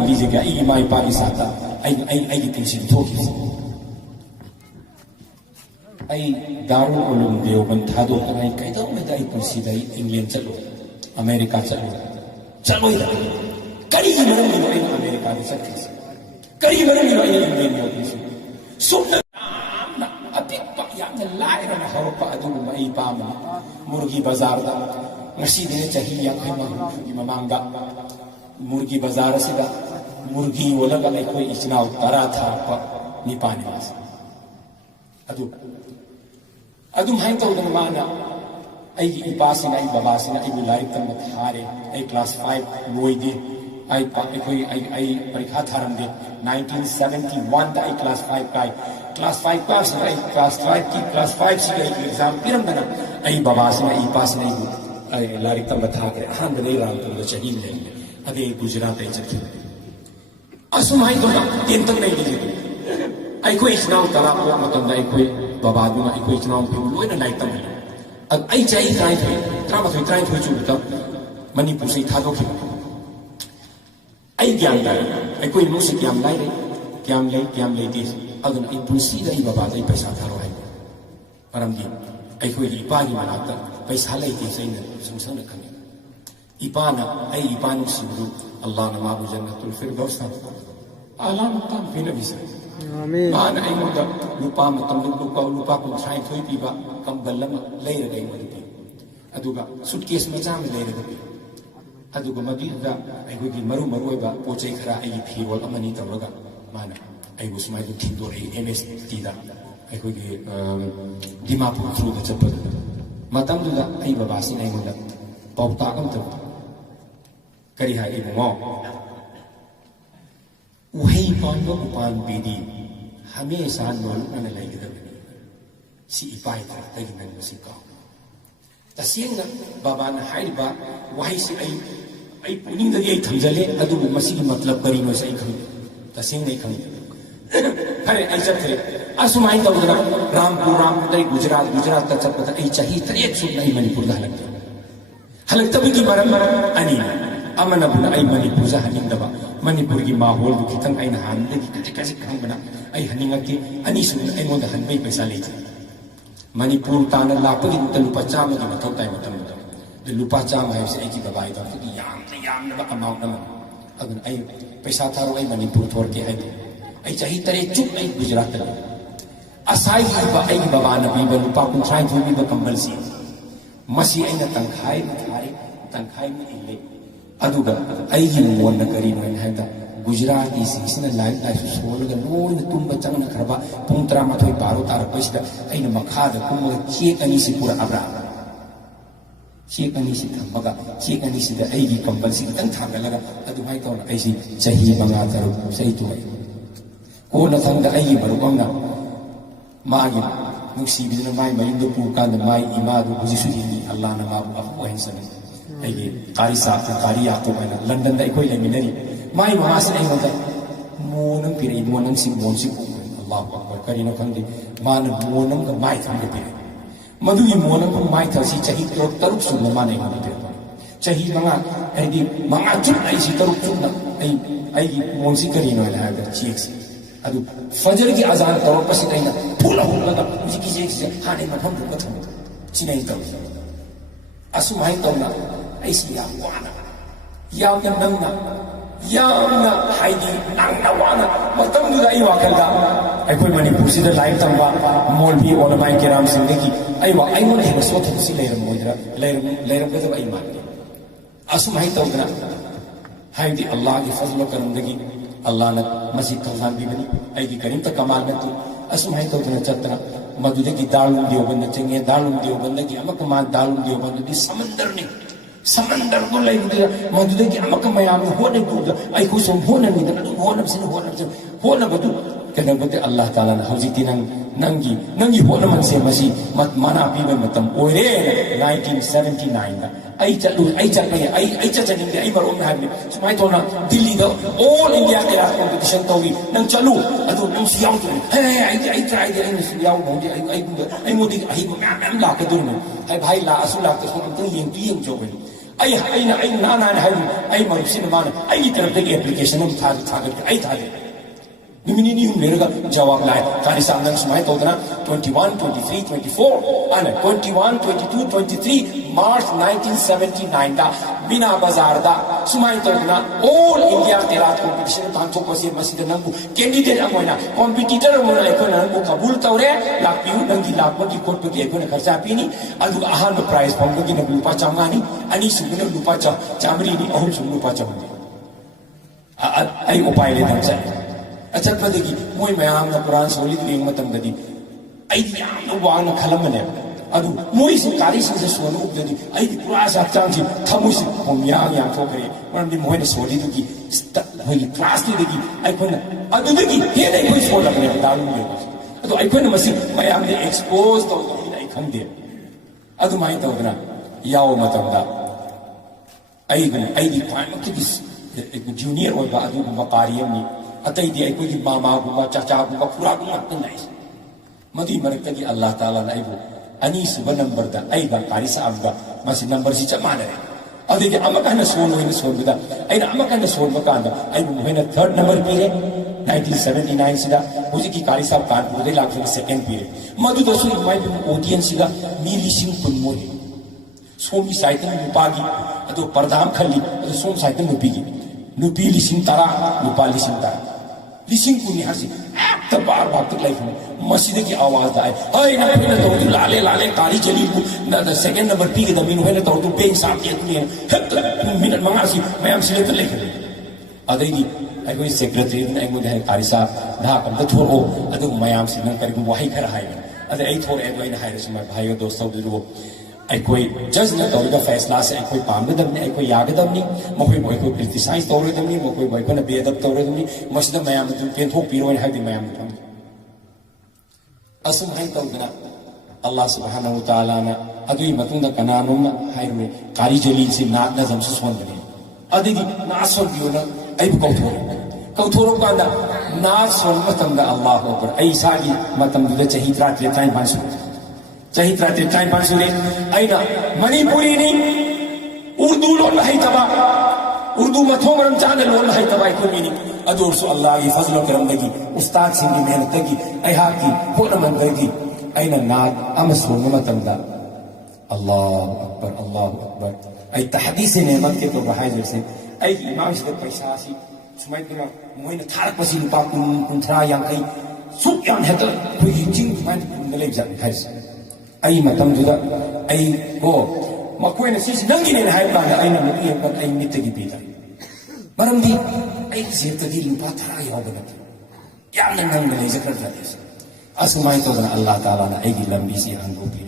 लीजिए क्या माई पा की साथ आई पुंसी थोकी दारुल उलूम देवबंद थादोकना कईदौमदा पुंसी इंग्लैंड चलो अमेरिका चलो चलो करी मरम अमेरिका चक्रीसे करी मरम इंग्लैंड योगीसे सुमना अपिक लाइरना हौरपा अदुगुम आई पामा मुर्गी बाजार दा ngasi chahi yankai mahu mamangda murgi bazar asida murgi olaga aikoi ichnaw tara tha pa nipani mas adum hain tawdana mana ai ipasina ai babasina ai larik tam thare ai class 5 loide ai parikha tharamde 1971 da ai class 5 kai class 5 pass ai class 5 ki class 5 si ai exam piram dana ai babasina ai pasina ai लारिक तम बता के हां दे राम तो चाहिए ले अदे गुजरात आई चल assume high तो तीन तक नहीं दी आई कोई इचनाव तला को मतलब नहीं कोई बाबा दु आई कोई इचनाव पे लोई ना लाइक तम अब आई चाहिए ट्राई थे ट्राई थे चु तो मणिपुर से था दो के आई ज्ञान दा आई कोई म्यूजिक ज्ञान ले दी अदन आई पुसी दई बाबा दई पैसा थारो है परम दी आई कोई इपा की मनाता पैसा लेके सैन संसंग खने इपाना आई इपानु सिंधु अल्लाह नमा जन्नतुल फिरदौस आला मकाम फिर बिसा आमीन मान आई मुदा लुपा मतम लुपा को छाई थोई पीबा कंबल लम ले रगै मदि अदुगा सूटकेस मचा में ले रगै अदुगा मदीदा आई को मरु होइबा पोचै खरा आई फिरोल अमनी तवरगा माना आई बुसमाइ दु थिंदोर एमएसटी दा आई को दिमापुर थ्रू द चपल मतमदुदा आई बाबासी नहीं मुदा पौता कम तो करी है इबो उहे पांबो उपान बेदी हमेशा नोल अन लाइगदबनी सी इपाई था तगिनन मसिका तसिंग बाबा न हाइबा वही से आई पुनिंग दगी आई थमजले अदु मसिगी मतलब करी नो सही खम तसिंग नहीं खम अरे आई चथे असुमाई तवदना रामपुर दई गुजरात तक चपता आई चाहिए तरे सुन नहीं मणिपुर दा हलक तब की मरम अनि अमना बुना आई मणिपुर जा हनिंदबा मणिपुर की माहौल बु खितंग आई नहान दगी कते खंगना आई हनिंगके अनि सुन आई मोद हनबई पैसा ले मणिपुर ताना लापगी लुपा चाम की मथौ ताई मतम द लुपा चाम है से आई की दबाई दा की याम नबा अमाउंट नम अगन आई पैसा थारो आई मणिपुर थोर के आई आई चाहिए तरे चुप आई गुजरात ला असाई आई बाबा नबी लुपा कुंथ्राई थोबी कंबल सी मसी आई तंखाई थारे तंखाई में इले अदुगा आई मोन करी नो हायदा गुजराती सिंह लाइक लाइफ सोलग लोन तुम चंग खरबा पुंग 13 12 तारपसिदा आई मखाद कुम चेक अनि से पूरा अब्रा चेक अनि से थमगा चेक अनि से आई कंबल सी तंग थागलगा अदु हाय तो आई सी सही मंगा तरो सही तो को न थंग आई मरुबंगा मागी नुक्सीबिना माई मयुंदो पुकान माई इमादु हुजिसु हिंदी अल्लाह न माबु अफु हंसन आई कारी सा कारी याको मैना लंदन दा कोई लेमिनरी माई महास नहीं होता मोनम पिरे मोनम सिंह मोन सिंह अल्लाह अकबर करी न खंदे मान मोनम का माई थंग पिरे मधुई मोनम को माई थसी चाही तरुक सुन मा नहीं होने पिरे चाही मंगा चुन आई सी तरुक चुन आई मोन सिंह करी न है चेक से अदु फजर की अजान तौर पर से कहीं फूला लगा मुझे किसी से खाने में हम रुक था चिनाई तब असुमाई तब ना ऐसी वाना यामना हाइदी नंगना वाना मतम दुदाई वाकलदा अखोई मणिपुर से लाइव तंबा मौलवी ओलमाई केराम सिंह की अयवा अयमन हे सोथ से लेरम मोइदरा लेरम गदब अय मान असुमाई तब ना हाइदी अल्लाह की फजल करम दगी अल्लाह ने मस्जिद तौफान भी बनी आई करीम तक कमाल में तू असुमाई तो चतना मधुदे की दालुम देवबंद चंगे दालुम देवबंद की अमक मा दालुम देवबंद की समंदर को लाई मधुदे की अमक मयाम होने को आई को सम होने नि होना बदु कने बते अल्लाह ताला ने हौजिति नंगी होना मन से मसी मत माना पीबे मतम ओरे 1979 दा आई चलने आई चचनिंगे आई मरोम हाबने सुमाई तोना दिल्ली दा ऑल इंडिया के कंपटीशन तोगी नंग चलू अदु नंग सियाउ तो हे आई ट्राई दे इन सियाउ मोदी आई मोदी आई मैम ला के दुन आई भाई ला असु ला तो हम तो येंग जो बे आई नाना आई मरुसिन मान आई तरफ के एप्लीकेशन हम था आई था निमिनी हम लेरगा जवाब लाए कारी सामने सुमाय तोदना 21 23 24 and 21 22 23 March 1979 da Bina Bazar da sumai todna all India terat competition tanto pasi masida nangu candidate amoina competitor amona ekona nangu kabul tawre lakpiu nangi lakma ki court ki ekona kharcha pini adu ahan prize pamgo ki nagu lupa chamani ani suguna lupa chamri ni ahum suguna lupa chamani ai upai le dam sai अच्छा पदेगी मोई मयाम ना कुरान सोली दी मतम ददी आई याम वांग खलमने अदु मोई से कारी से सोनो उपददी आई कुरान सा चांग जी थमु से पोमिया याम थोकरे मरम दी मोई ने सोली दुगी मोई क्लास दी दगी आई कोना अदु दगी हे नै मोई सोला ने दालु ने अदु आई कोना मसी मयाम ने एक्सपोज तो आई खंदे अदु माई तो गना याओ मतम दा आई दी फाइन की दिस जूनियर और बा अदु मकारियम नि अतई दी कोई मामा गुमा चाचा गुमा पूरा गुमा तनाई मदी मरक की अल्लाह ताला ने आइबो अनि सुब नंबर दा आई बा कारी साब मसी नंबर सी चमाने अदे के अमकन सोन दा आई अमकन सोन बकांदा आई मोहन थर्ड नंबर पीरे 1979 सिदा हुजी की कारी साब कानपुर दे लाख सेकंड पीरे मदु दसु माई ऑडियंस सिदा मिली सिंह पुनमोई सोमी साइतन नुपागी अदो परदाम खल्ली अदो सोम साइतन नुपीगी नुपी लिसिंग तरा नुपा लिसिंग तरा लिसिंग कुनी हसी त बार बार तक लाइफ में मस्जिद की आवाज आए हाय ना फिर तो लाले लाले कारी चली ना द सेकंड नंबर पी के दमीन होने तो बेंग साफ के तुने मिनट मंगासी मैं हम सिले तो लेके अदेगी आई कोई सेक्रेटरी ने आई मुझे कारी साहब धा कम तो छोड़ो अदु मयाम से न करके वही कर हाय अदे आई थोड़े आई कोई हाय से मैं भाइयों दोस्तों दो आई कोई जज न तौर फैसला से कोई पामगदबनी आई कोई यागदबनी मखोई मोई कोई क्रिटिसाइज तौरदबनी मखोई मोई कोना बेदब तौरदबनी मसद मयाम दु पेंथो पिरोइन हादि मयाम थम असुम हाय तौदना अल्लाह सुब्हानहु व तआला ना अदुई मतुंदा कनानुम हायमे कारी जलील से नाक नजम से सोनबनी अदिगी नासो बियोना आई कौथोरो कांदा नास सोन मतंदा अल्लाह अकबर आई सागी मतम दुदे चही 3 बांसु चाहे 3 बांसु ने आइना मणिपुरी नि उर्दू लोन है तबा उर्दू मथोमरम चाने लोन है तबा को मिनी अदोर सु अल्लाह की फजल करम लगी उस्ताद सिंह की मेहनत की अहा की होनमन लगी आइना नाद अमसो मतंदा अल्लाह अकबर आई तहदीस नेमत के तो बहाय जैसे आई इमाम से पैसा सी सुमाय बिना मोइन थारक पसी लुपा कुंथरा यांकई सुक यान हेत कोई जिंग मान ले जा हरिस आई मतम जुदा आई को मकोइन सिस नंगी ने हाय पाना आई न मुई पर आई मितगी पीता मरमदी आई जेतगी लुपा थारा यावना यान नंग ले जकर जादिस असमाय तो अल्लाह ताला ना आई लंबी सी हंगो पी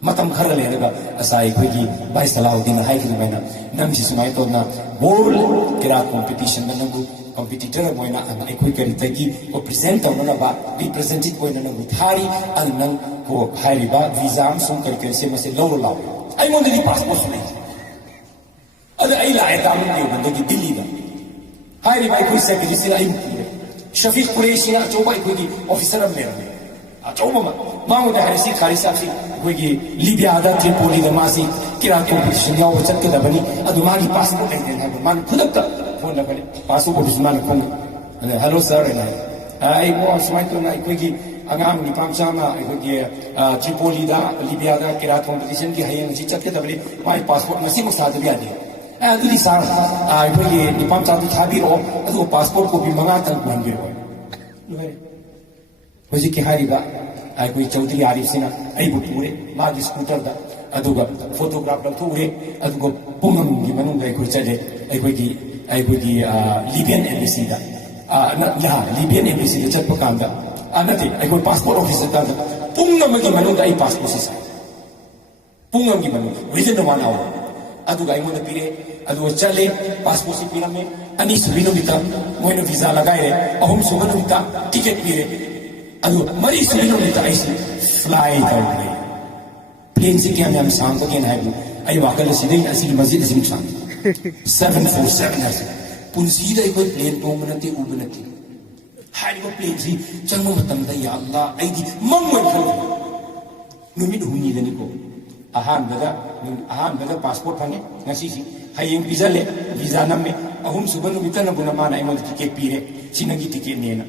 मतम खर लेगा असाई कोई भाई सलाहुद्दीन हाई की मैना नम से सुनाई तो ना बोल किरा कंपटीशन में नंगु कंपटीटर मोइना अन कोई करी तकी को प्रेजेंट तो ना बा रिप्रेजेंटेटिव कोई नंगु थारी अन नंग को हाई बा वीजा सुन करके से मसे लो लाओ आई मोने दी पासपोर्ट नहीं अरे आई लाए दाम ने बंदे की दिल्ली दा हाई भाई कोई सेक्रेटरी से आई शफीक कुरैशी ना जो भाई कोई ऑफिसर अब मेरा अचौबा मांगोदा हरिसी खारी साफी कोई लिबिया दा त्रिपोली दा मासी किरा कंपटीशन याव चक्कदबनी अदु मागी पासपोर्ट है देना मान खुदक फोन लगले पासपोर्ट मान फोन हेलो सर ना आई वो समय तो ना कोई अगाम नि पामचामा कोई त्रिपोली दा लिबिया दा किरा कंपटीशन की हयन जी चक्कदबनी माई पासपोर्ट मसी मुसाद भी आदि अदु दी सार कोई नि पामचा थाबीरो अदु पासपोर्ट को भी मंगा तक बनबिरो हुजी की हारीबा आई कोई चौधरी आरिफ सिना आई बुतुरे मागी स्कूटर दा अदुगा फोटोग्राफ लथुरे अदुगा पुंगम की मनुंग आई कोई चले आई कोई लिबियन एम्बेसी दा ना या लिबियन एम्बेसी के चट पकाम दा नती आई कोई पासपोर्ट ऑफिसर दा पुंगम की मनुंग आई पासपोर्ट से पुंगम की मनुंग विदिन 1 आवर अदुगा आई मोने पीरे अदुगा चले पासपोर्ट से पीरा में अनि सुबिनो बिता मोइनो वीजा लगाए अहुम सुबनो बिता टिकट पीरे अदु मरी सुबिनो बिता ऐसे फ्लाई तौरे प्लेन से क्या हम सांग तो क्या है आई वाकल सीधे असली मस्जिद से सांग 747 है पुंसीदा कोई प्लेन तो मनते उबनते हाई को प्लेन से चंगो मतम दा या अल्लाह आई दी मंगो खल नुमित हुनी दनी को अहानबदा passport fungi ngasi si hayeng bizale visa namme ahum subanu mitana buna mana aimon ticket pire sinagi ticket nena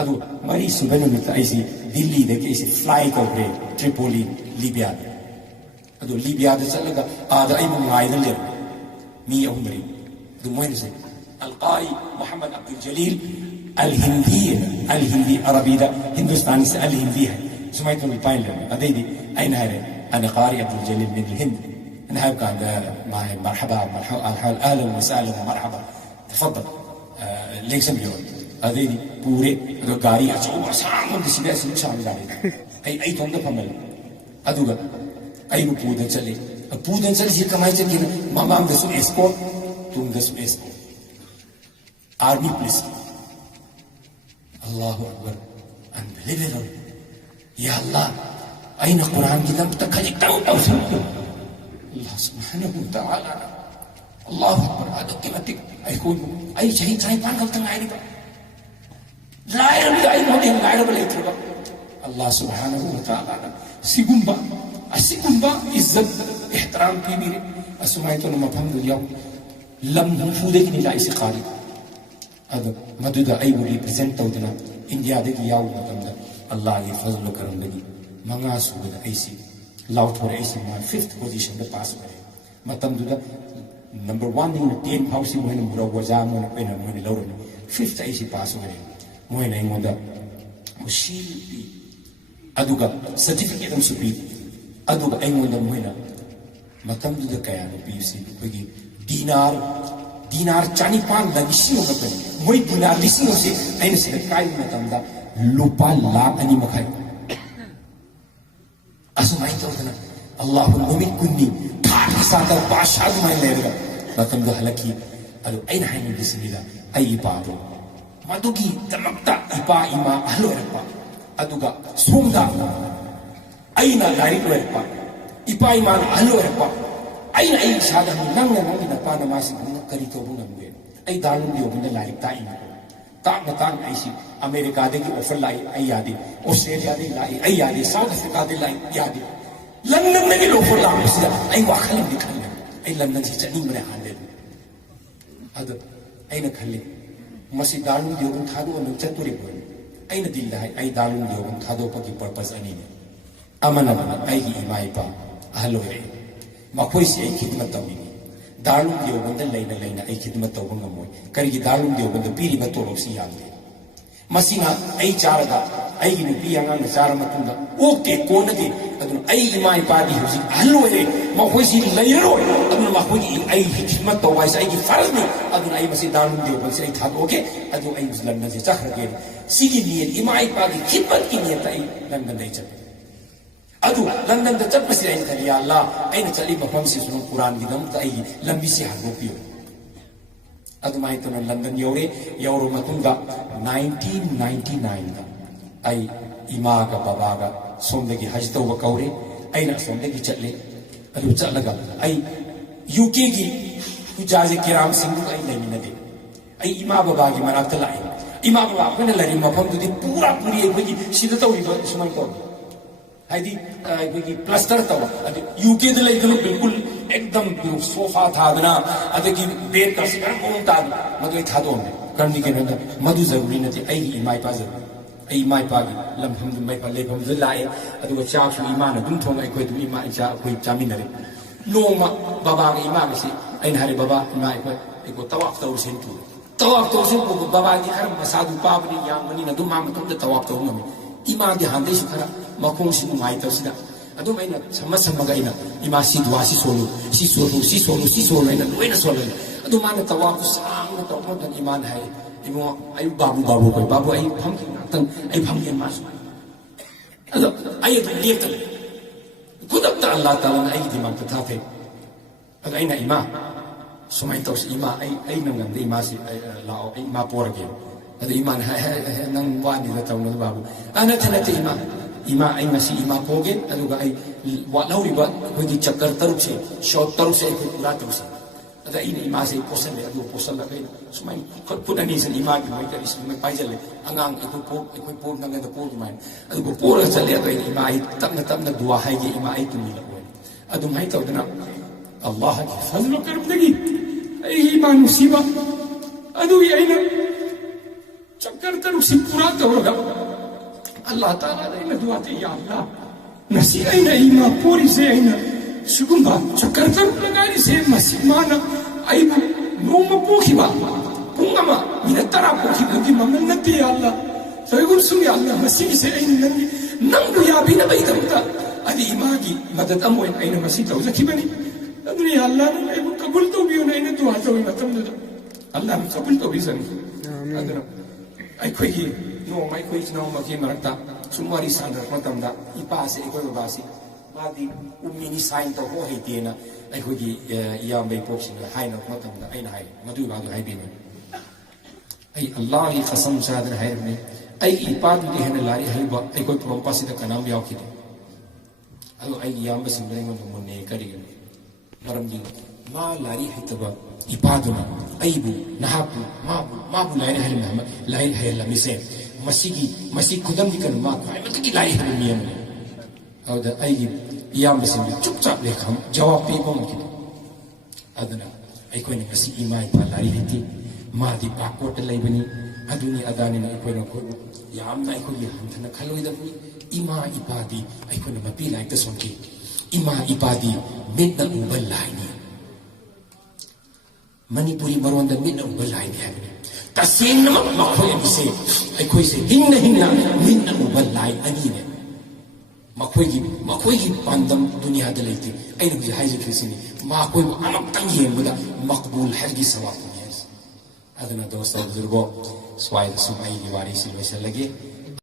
adu mari subanu mit aisi Delhi de ke isi fly ko bre Tripoli Libya adu Libya da chalaga ada aimu ngai da le mi ahum mari du moy se al-qari Muhammad Abdul Jalil al-Hindi Arabi da Hindustani se al-Hindi hai sumaytu mi paile adidi aina hare ana qari Abdul Jalil min al-Hind أنا هاي كان معي مرحبا أهلا وسهلا ومرحبا تفضل ليك سميون هذه بوري غاري أشوف سامون دسينا سامون سامون أي تونا فمل أدوغا أي بودن سلي بودن سلي سير كمان سلي ماما دسو إسكو توم دسو إسكو army police الله أكبر unbelievable يا الله أين القرآن كتاب تكلم تاو سامون الله سبحانه وتعالى الله أكبر هذا كلمتك أيكون أي شيء بان قلت العيب لا يرمي أي مودين لا يرمي يتربى الله سبحانه وتعالى سيقومبا عزت احترام في بيري أسمعتنا ما فهمت اليوم لم نفودك نلا إسقاري هذا مدودا أي ولي بريزنت تودنا إنديا دك ياو مكمل الله يفضل كرم بدي ما سودا أي شيء लाउड हो रहे इसी में 5th पोजीशन पे पास हो रहे मतलब दूसरा नंबर 1 इन 10 हाउस ही मोहन मुरा वजा मोहन पे ना मोहन लाउड ने 5th ऐसी पास हो रहे मोहन नहीं मोदा मुशील भी अदुगा सर्टिफिकेट हम सुपी अदुगा ऐ मोदा मोहन मतलब दूसरा क्या है भी इसी कोई दिनार चानी पान लगिसियों का पे मोई दिनार लिसियों से ऐ ने से काय मतलब दा लुपा लाख अनि मखाई असमाई तो उतना अल्लाह मुमिन कुन्नी थाट सादा बादशाह माय लेगा मतलब दो हलकी अलो ऐन हाय ने बिस्मिल्लाह आई बाबो मदुगी तमक्ता इपा इमा अलो रपा अदुगा सोंगा ऐना लारी रपा इपा इमा अलो रपा ऐना ऐ सादा नंग ना पा नमासी करी तो बुना मुए ऐ दालुन दियो बुना लारी ताई तांग ऐसी अमेरिका दे की ऑफर लाई आई यादी ऑस्ट्रेलिया दे लाई आई यादी साउथ अफ्रीका दे लाई यादी लंदन में की ऑफर ला मुझे आई वाखल में दिखा ले आई लंदन से चनी मरे हाले अद आई न खले मसी दालू दियोगन थादो न चतुरे बोल आई न दिल है आई दालू दियोगन थादो पर की पर्पस अनि ने अमन आई की इमाई पा हलो रे मखोई से खिदमत तमी दालू दियोगन लेना आई खिदमत तब ngमोय करी दालू दियोगन पीरी बतोरो सी यादे मसीना आई चारगा आई नुपी अंगांग चार मतुंदा ओके कोनगे अदुन आई इमाई पादी हुजी हलोरे मखोसी लेरो अदुन मखोगी आई खिदमत तो वाइस आई की फर्ज ने अदुन आई मसी दालू दियोगन से था ओके अदुन आई मुस्लिम ने चखरगे सिगी नियत इमाई पादी खिदमत की नियत आई लंदन दे चले अदु लंदन द चप्पसी आई खलिया अल्लाह आई न चली मफम से सुनो कुरान की दम आई लंबी से हागोपियो अदुमाई तो लंदन योरो मतुंगा 1999 दा आई इमा का बाबा का सोमदगी हज तो कौरे आई ना सोमदगी चले अदु चलगा आई यूके की जाजे किराम सिंह आई नहीं नदे आई इमा बाबा की मनात लाई इमा बाबा को ने लरी मफम दुदी पूरा पूरी एक की सीधा तो सुमन को हाइदी की प्लास्टर तो यूके दे लेकिन बिल्कुल एकदम सोफा था ना अदगी बेड का सिकर कोन ता मदुई था दो करनी के नंद मधु जरूरी नथी आई इमाई पा जरूर आई इमाई पा लम हम मई पा लेफम ज लाए अदुगा चासु इमा न दुम थोंग अखोय दु इमा इचा अखोय चामिनरे नोमा बाबा के इमा से आई हरे बाबा इमा अखोय एको तवाफ तौ सेन तु बाबा की हर मसादु पाबनी यामनी न दुम माम तुम तवाफ तौ ngami इमा के हांदे सु खरा मखों से नुमाई तौ सिदा अदुम आइना समगा इना इमा सी दुआ सी सोलो इना लोइना सोलो अदु माने तवाफ सांग तो मदन ईमान है इमो आई बाबू को बाबू आई फम की नातन आई फम के मास अदु आई तो लेत खुद अल्लाह ताला ने आई दिमाग था थे अदु आइना इमा सुमाई तो इमा आई नंगन दे इमा से लाओ इमा पोर के अदु ईमान है नंग वानी दा तौ न बाबू अना थनते इमा आई मसी इमा पोगे अदुगा आई वालौरिबा कोई चक्कर तरुक से शॉट तरुक से पूरा तरुक से अदा इन इमा से पोसल ले अदु पोसल लगे सुमाई खुद अनि सन इमा की मोई करिस में पाइजले अंगांग कोई पोर नंगे द पोर माइन अदु पोर चले अदु इमा आई तमना दुआ है ये इमा आई तुमी लगो अदुम हाई तौदना अल्लाह की फजल करम दगी आई ईमान मुसीबा अदुगी आइना चक्कर तरुसी पूरा तौरगा अल्लाह ताला ने दुआ ते या अल्लाह नसी आइना ईमान पूरी से आइना सुगुम्बा चक्कर तरुक लगारी से मसीमाना आइबु नोमा पोखिबा पुंगमा मिनतरा पोखिबुगी ममन नती या अल्लाह सैगुल सुन या अल्लाह मसी से आइना नंगी नंगु या बिना बैदमता अदि इमागी मदद अमोइन आइना मसी तौजखिबनी अदुनी या अल्लाह ने आइबु कबूल तो बियो नैना दुआ तो मतमदा अल्लाह ने कबूल तो बिजन अदुना अखोगी नो माइखोई नो मकी मरता सुमारी सानर मतमदा इपासे एकोय बाबासी मादी उम्मीनी साइन तो हो हेतेना अखोगी यामबे पोक्सिंग हाइना मतमदा आइना हाइ मदु बादु हाइबिनो आई अल्लाह की कसम सादर हाइरने आई इपादु दे हेन लारी हाइबा एकोय प्रोम्पासी द कनाम यावखिदे अदो आई यामबे सिंगरेंगो मुन्ने करिगन मरमदी मा लारी हाइतबा इपादुना अइबु नहापु माबु लाइन है महमद लाइन है लमिसे मसी खुदम की कनु मा खाय मत की लाइन है मियम और द अइगी याम बसिन चुपचाप ले हम जवाब पे बम की अदना आई कोई ने मसी इमाई पा लारी हिती मा दी पाकोट लेबनी अदुनी अदानी ने कोई न को याम नाइ को ये हम थना खलोई दबनी इमा इपादी आई को ने मपी लाइक द सोंकी इमा इपादी मिट न उबल लाइनी मणिपुरी मरोंद मिट उब लाइन है तसेंग मखोय से अखोय से हिंगना मिट उब लाइन अनी ने मखोय की पांदम दुनिया द लेती आई ने हाइजे क्रिसिनी माखोय अमक्तंग येंबदा मकबूल हरगी सवाब ने अदना दोस्त बुजुर्गो स्वाइद सुमाई की वारी से लगे